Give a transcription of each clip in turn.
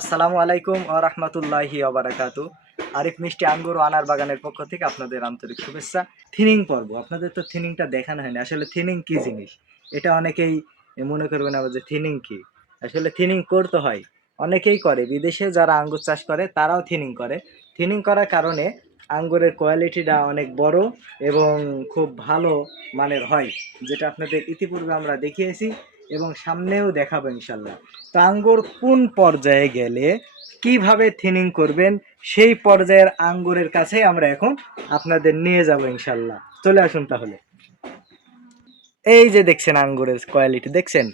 আসসালামু আলাইকুম ওয়া রাহমাতুল্লাহি ওয়া বারাকাতু। আরিফ মিষ্টি আঙ্গুর ও আনার বাগানের পক্ষ থেকে আপনাদের আন্তরিক শুভেচ্ছা। থিনিং পর্ব, আপনাদের তো থিনিংটা দেখানো হয়নি। আসলে থিনিং কি জিনিস এটা অনেকেই মনে করবেন আবার যে থিনিং কি। আসলে থিনিং করতে হয়, অনেকেই করে, বিদেশে যারা আঙ্গুর চাষ করে তারাও থিনিং করে। থিনিং করার কারণে আঙ্গুরের কোয়ালিটিটা অনেক বড় এবং খুব ভালো মানের হয়, যেটা আপনাদের ইতিপূর্বে আমরা দেখিয়েছি এবং সামনেও দেখাবো ইনশাল্লাহ। তো আঙ্গুর কোন পর্যায়ে গেলে কিভাবে থিনিং করবেন সেই পর্যায়ের আঙ্গুরের কাছে আমরা এখন আপনাদের নিয়ে যাব ইনশাল্লাহ। চলে আসুন তাহলে। এই যে দেখছেন আঙ্গুরের কোয়ালিটি দেখছেন,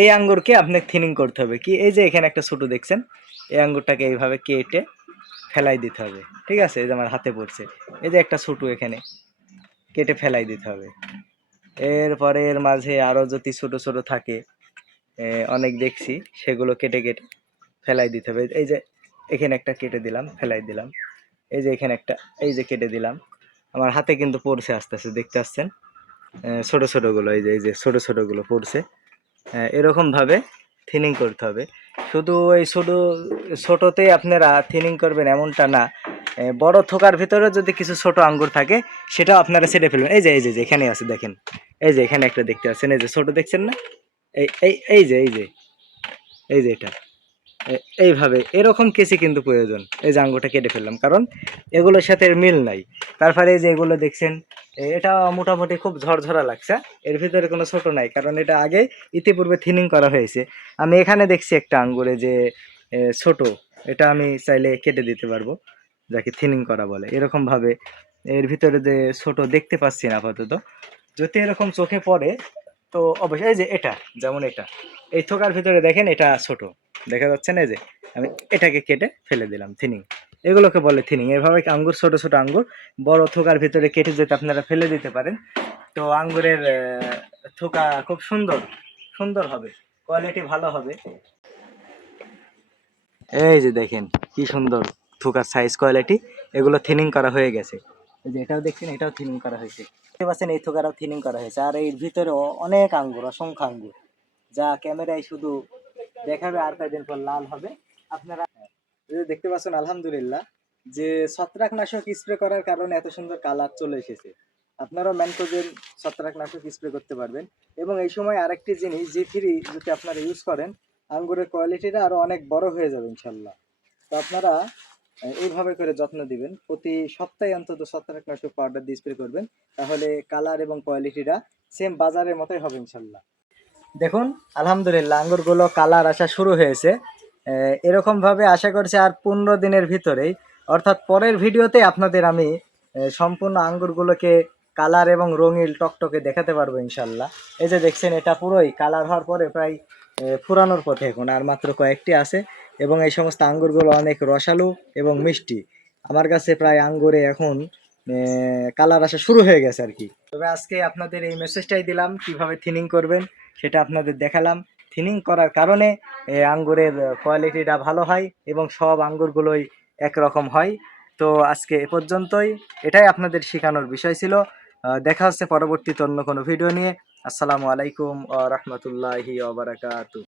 এই আঙ্গুরকে আপনাকে থিনিং করতে হবে কি, এই যে এখানে একটা ছোট দেখছেন, এই আঙ্গুরটাকে এইভাবে কেটে ফেলাই দিতে হবে। ঠিক আছে, এই যে আমার হাতে পড়ছে, এই যে একটা ছোট এখানে কেটে ফেলাই দিতে হবে। এরপরে এর মাঝে আরো যদি ছোট ছোট থাকে অনেক দেখছি, সেগুলো কেটে কেটে ফেলাই দিতে হবে। এই যে এখানে একটা কেটে দিলাম, ফেলাই দিলাম। এই যে এখানে একটা, এই যে কেটে দিলাম। আমার হাতে কিন্তু পড়ছে আস্তে আস্তে, দেখতে পাচ্ছেন ছোট ছোট গুলো, এই যে ছোট ছোট গুলো পড়ছে। এরকম ভাবে থিনিং করতে হবে। শুধু ওই ছোটতেই আপনারা থিনিং করবেন এমনটা না, বড় থোকার ভিতরে যদি কিছু ছোট আঙ্গুর থাকে সেটাও আপনারা ছেড়ে ফেলবেন। এই যে এখানে আছে দেখেন, এই যে এখানে একটা দেখতে পাচ্ছেন, এই যে ছোট দেখছেন না, এই এই এই যে এটা এইভাবে এরকম কেসি কিন্তু প্রয়োজন। এই যে আঙ্গুরটা কেটে ফেললাম, কারণ এগুলোর সাথে এর মিল নাই। তারপরে এই যে এগুলো দেখছেন, এটা মোটামুটি খুব ঝরঝরা লাগছে, এর ভিতরে কোনো ছোট নাই, কারণ এটা আগে ইতিপূর্বে থিনিং করা হয়েছে। আমি এখানে দেখছি একটা আঙ্গুরে যে ছোট, এটা আমি চাইলে কেটে দিতে পারবো, যাকে থিনিং করা বলে। এরকম ভাবে এর ভিতরে যে ছোট দেখতে পাচ্ছি না আপাতত, যদি এরকম চোখে পড়ে তো অবশ্যই, এই যে এটা, যেমন এটা এই থোকার ভিতরে দেখেন এটা ছোট দেখা যাচ্ছে না, এই যে আমি এটাকে কেটে ফেলে দিলাম, থিনিং। এগুলোকে বলে থিনিং। এভাবে আঙ্গুর, ছোট ছোট আঙ্গুর বড় থোকার ভিতরে কেটে যেতে আপনারা ফেলে দিতে পারেন, তো আঙ্গুরের থোকা খুব সুন্দর সুন্দর হবে, কোয়ালিটি ভালো হবে। এই যে দেখেন কি সুন্দর থোকার সাইজ, কোয়ালিটি, এগুলো থিনিং করা হয়ে গেছে। এই যে এটাও দেখছেন, এটাও থিনিং করা হয়েছে, দেখতে পাচ্ছেন এই থোকাটাও থিনিং করা হয়েছে। আর এর ভিতরে অনেক আঙ্গুর, অসংখ্য আঙ্গুর, যা ক্যামেরায় শুধু দেখাবে আর কয়েকদিন পর লাল হবে। আপনারা দেখতে পাচ্ছেন আলহামদুলিল্লাহ যে ছত্রাকনাশক স্প্রে করার কারণে এত সুন্দর কালার চলে এসেছে। আপনারাও ম্যানকোজেন ছত্রাকনাশক স্প্রে করতে পারবেন। এবং এই সময় আরেকটি জিনিস G3 যদি আপনারা ইউজ করেন, আঙ্গুরের কোয়ালিটিটা আরো অনেক বড় হয়ে যাবে ইনশাল্লাহ। তো আপনারা এইভাবে করে যত্ন দিবেন, প্রতি সপ্তাহে অন্তত ছত্রাকনাশক পাউডার দিয়ে স্প্রে করবেন, তাহলে কালার এবং কোয়ালিটিটা সেম বাজারের মতোই হবে ইনশাল্লাহ। দেখুন আলহামদুলিল্লাহ আঙ্গুরগুলো কালার আসা শুরু হয়েছে। এরকম ভাবে আশা করছি আর 15 দিনের ভিতরেই, অর্থাৎ পরের ভিডিওতে আপনাদের আমি সম্পূর্ণ আঙ্গুরগুলোকে কালার এবং রঙিন টকটকে দেখাতে পারবো ইনশাল্লাহ। এই যে দেখছেন এটা পুরোই কালার হওয়ার পরে প্রায় ফুরানোর পথে, এখন আর মাত্র কয়েকটি আছে। এবং এই সমস্ত আঙ্গুরগুলো অনেক রসালো এবং মিষ্টি। আমার কাছে প্রায় আঙ্গুরে এখন কালার আসা শুরু হয়ে গেছে আর কি। তবে আজকে আপনাদের এই মেসেজটাই দিলাম, কিভাবে থিনিং করবেন সেটা আপনাদের দেখালাম। থিনিং করার কারণে আঙ্গুরের কোয়ালিটিটা ভালো হয় এবং সব আঙ্গুরগুলোই একরকম হয়। তো আজকে এ পর্যন্তই, এটাই আপনাদের শেখানোর বিষয় ছিল। দেখা হচ্ছে পরবর্তীতে অন্য কোনো ভিডিও নিয়ে। আসসালামু আলাইকুম ওয়া রাহমাতুল্লাহি ওয়া বারাকাতুহু।